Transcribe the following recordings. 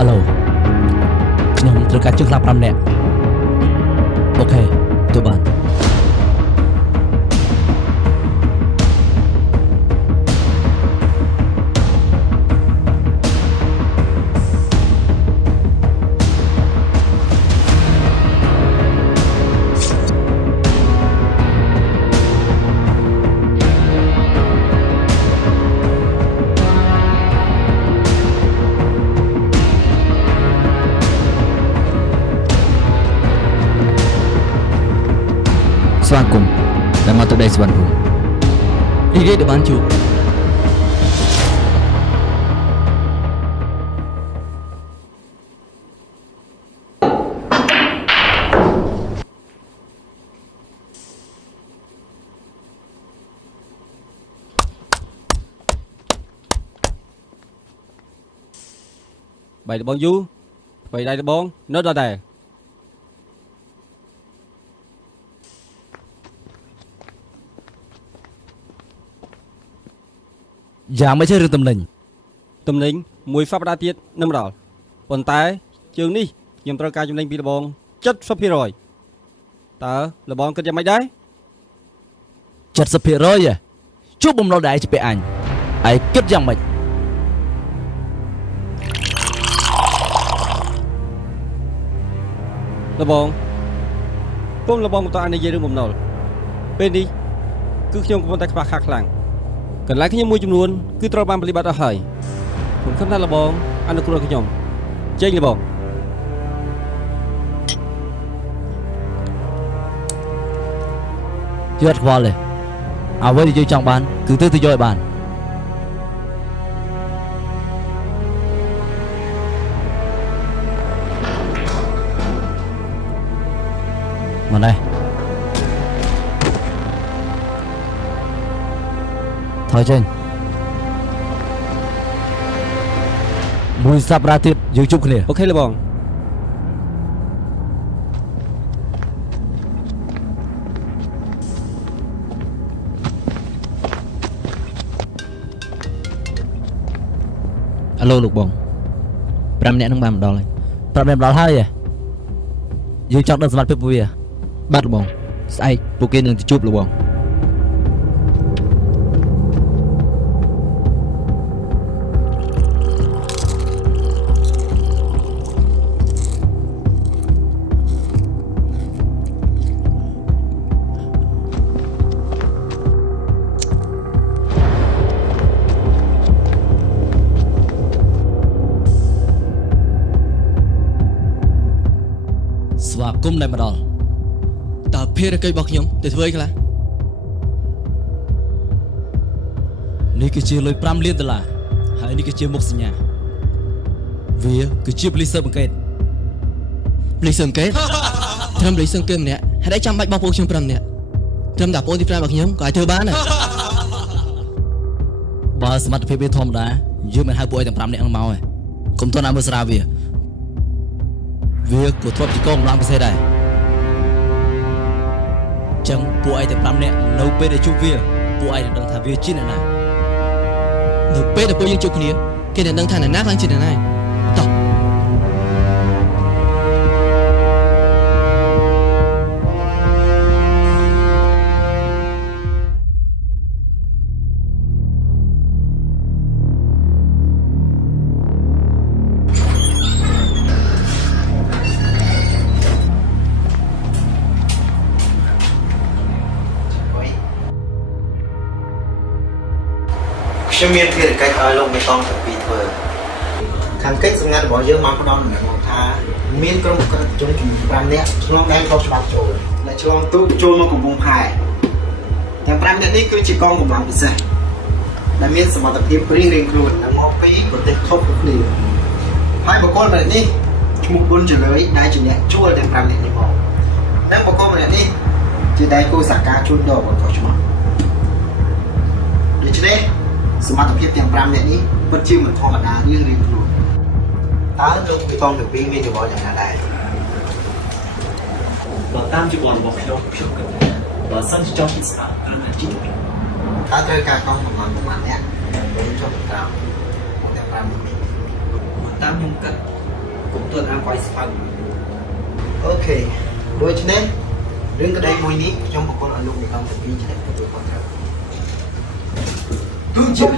Alo ខ្ញុំត្រូវការជើងខ្លះ5នាក់អូខេទៅបានស្វាគមន៍ដែលមកទៅដីសវណ្ណភូមិរីករាយដែលបានជួបបាយដបងយូថ្មីដៃដបងនៅដល់ដែរយ៉ាងមិនใช่រឿងតំណែងមួយសប្តាហ៍ទៀតនឹងមកដល់ប៉ុន្តែជើងនេះខ្ញុំត្រូវការចំណេញពីដបង 70% តើលបងគិតយ៉ាងម៉េចដែរ 70% ជួបបំណុលដែលឯងជាពាក់អញឯងគិតយ៉ាងម៉េចលបងពុំលបងមិនតើនិយាយរឿងបំណុលពេលនេះគឺខ្ញុំកំពុងតែខ្វះខាតខ្លាំងកន្លែងខ្ញុំមួយចំនួនគឺត្រូវបានបលិបត្តិអស់ហើយខ្ញុំខំថាលបងអនុគ្រោះខ្ញុំចេញលបងយត់ខ្វល់ទេអ្វីដែលយើងចង់បានគឺទៅយកឲ្យបានមកនេះថយចេញមួយសប្តាហ៍ទៀតយើងជួបគ្នា អូខេលបងអាឡូលោកបង5នាក់នឹងបានមកដល់ហើយ ប្រាប់ដល់ហើយយើងចង់ដឹងសមត្ថភាពពួកវា បាទលោកបងស្អែកពួកគេនឹងទៅជួបលោកបងស្វាគមន៍ដែលមកដល់ តើភារកិច្ចរបស់ខ្ញុំទៅធ្វើអីខ្លះ នេះគឺជាលុយ5 លានដុល្លារហើយនេះគឺជាមុខសញ្ញាវាគឺជាប៉ូលីសស៊ើបអង្កេត លីសឹងកេតត្រឹមលីសឹងកេតម្នាក់ហេតុអីចាំបាច់បងប្អូនខ្ញុំ5នាក់ត្រឹមតែបងទី5របស់ខ្ញុំក៏អាចធ្វើបានដែរ បើសមត្ថភាពវាធម្មតាយើងមិនហៅពួកឯងទាំង5នាក់នឹងមកទេកុំទន់ឲ្យមើលស្រាវវាក៏ធ្លាប់ជាកងកម្លាំងពិសេសដែរចឹងពួកឯងទាំង5នាក់នៅពេលដែលជួបវាពួកឯងនឹងដឹងថាវាជាអ្នកណា នៅពេលដែលពួកយើងជួបគ្នាគេនឹងដឹងថាអ្នកណាខ្លាំងជាងអ្នកណាតោះ ខ្ញុំមានភារកិច្ចឲ្យលោកមេតងទាំងពីរធ្វើខាងកិច្ចសម្ងាត់របស់យើងមកផ្ដល់ដំណឹងមកថាមានក្រុមប្រតិជនចំនួន5នាក់ឆ្លងដែនខុសច្បាប់ចូលដែលឆ្លងទូកចូលមកកំពង់ផែទាំង5នាក់នេះគឺជាកងកម្លាំងពិសេសដែលមានសមត្ថភាពរៀងៗខ្លួននិងមកពីប្រទេសខុសគ្នាហើយបុគ្គលម្នាក់នេះឈ្មោះប៊ុនចលឿយដែលជាអ្នកជួលទាំង5នាក់នេះមកនិងបុគ្គលម្នាក់នេះជាដៃគូសហការជួញដូរបន្តឆ្មោះដូច្នេះសមត្ថភាពទាំង5នាក់នេះពិតជាមិនធម្មតារៀងៗខ្លួនតើលោកមេតងទាំងពីរមានយោបល់យ៉ាងណាដែរ បើតាមជីវ័នរបស់ខ្ញុំគិតថាបើសិនជាចង់ពិសាត្រូវតែជីវិត តើត្រូវការកងកម្លាំងប្រមាណអ្នកដើម្បីចុះក្រោមទាំង5នេះ តាមខ្ញុំគិត cũng tôi đang quay spam ok đôi chân em đứng cái đây mùi ní trong một con ăn luôn thì không thể pin cho nên tôi còn thật tương chịu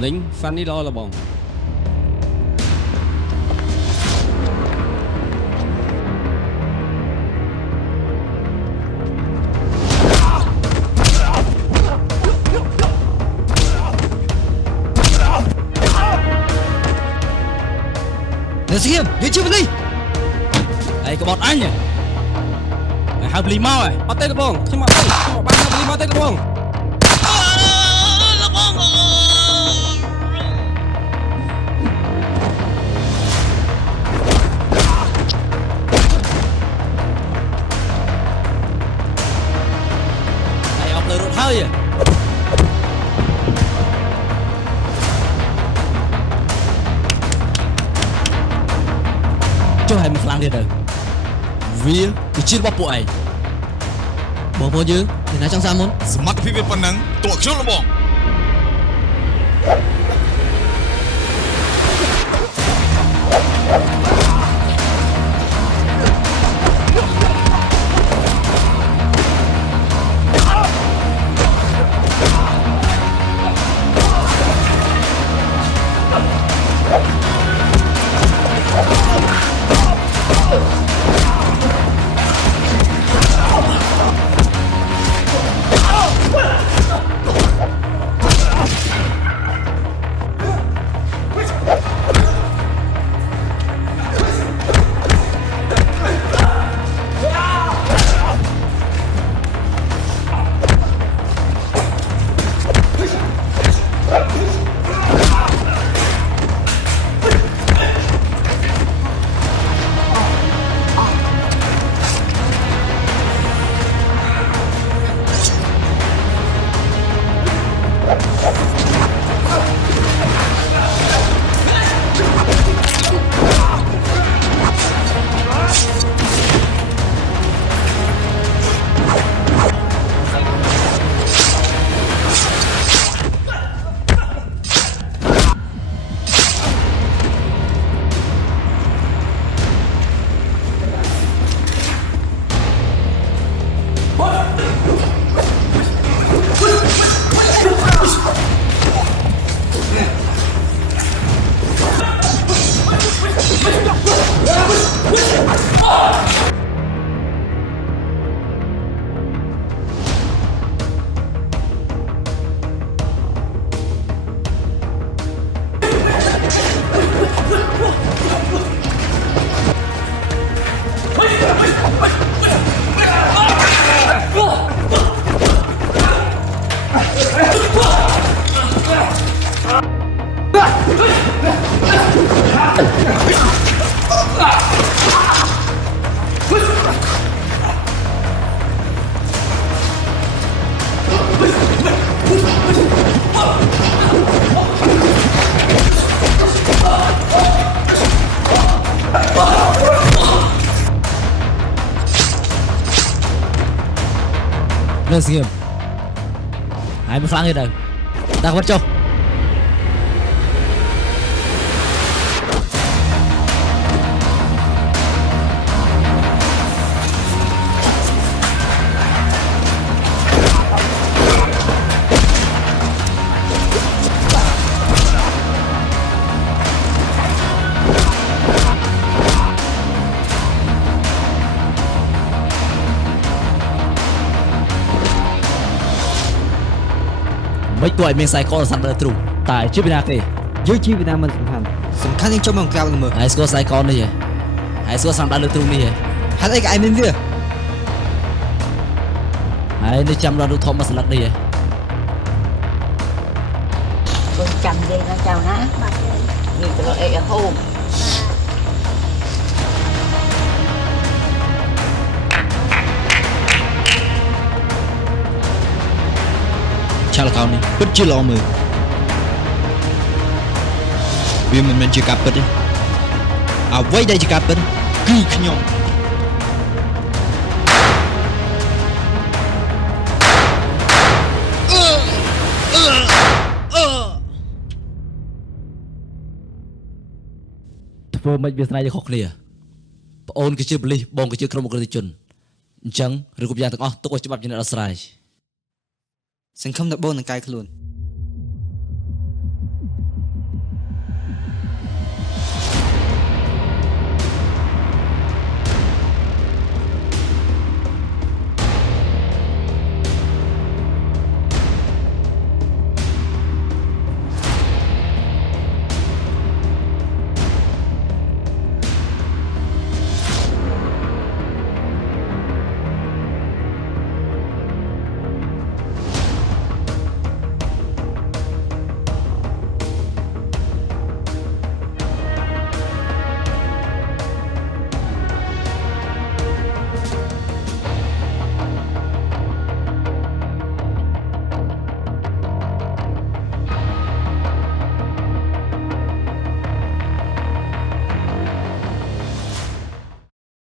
lính Fanny lo là bóng Nè Sĩ Hiệp, đi chưa đi. Đây có bọn anh à. Mày hợp lý mau à. bắt tay là bóng nhưng mà bán là bắt tay là bóng Đây học lời rụt hơi à. Cho hai mình làm đi rồi. Vì cái chuyện bắp bụi បងប្អូនយើងអ្នកណាចង់សាមុន សមត្ថភាពវាប៉ុណ្ណឹងតួខ្ញុំលបង Nè Sĩ Hiệp. Hai mình phang đi rồi. Đặt bắt cho. ទោះឲ្យមានខ្សែកសត្វដើរទ្រូងតែជាវិណាគេ យើងជីវិតាមិនសំខាន់សំខាន់យើងចូលមកក្រៅល្មើ ហើយស្គាល់ខ្សែកនេះហ៎ហើយស្គាល់សាំដើរលើទ្រូងនេះហ៎ ហេតុអីក៏ឯងមានវា ហើយនេះចាំរត់រូបធំមកស្លឹកនេះហ៎ con chăm đi nó chào nó nhìn tụi nó ở home ឆាលកោនេះពិតជាល្អមើលវាមិនមែនជាការពិតទេអ្វីដែលជាការពិតគឺខ្ញុំ ធ្វើមិនវាស្នាយខុសគ្នាប្អូនគឺជាប៉ូលីសបងគឺជាក្រុមអក្រិតជនអញ្ចឹងឬគ្រប់យ៉ាងទាំងអស់ទុកឲ្យច្បាប់ជាអ្នកដោះស្រាយ សង្ឃឹមថាបងនឹងកែខ្លួន